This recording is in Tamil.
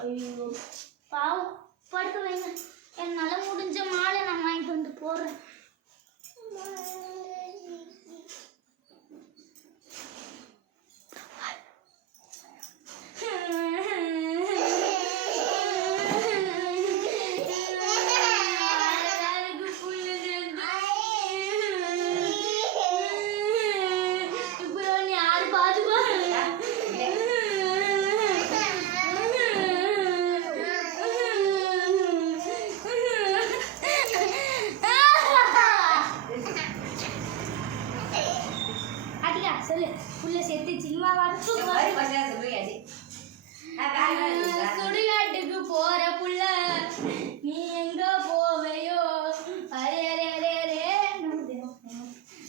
ஐயோ பாவம், படுக்க வைங்க. என்னால் முடிஞ்ச மாலை நான் வாங்கிட்டு வந்து போடுறேன். சொல்லு புள்ள செத்து சினிமா சுடுகாட்டுக்கு போற புள்ள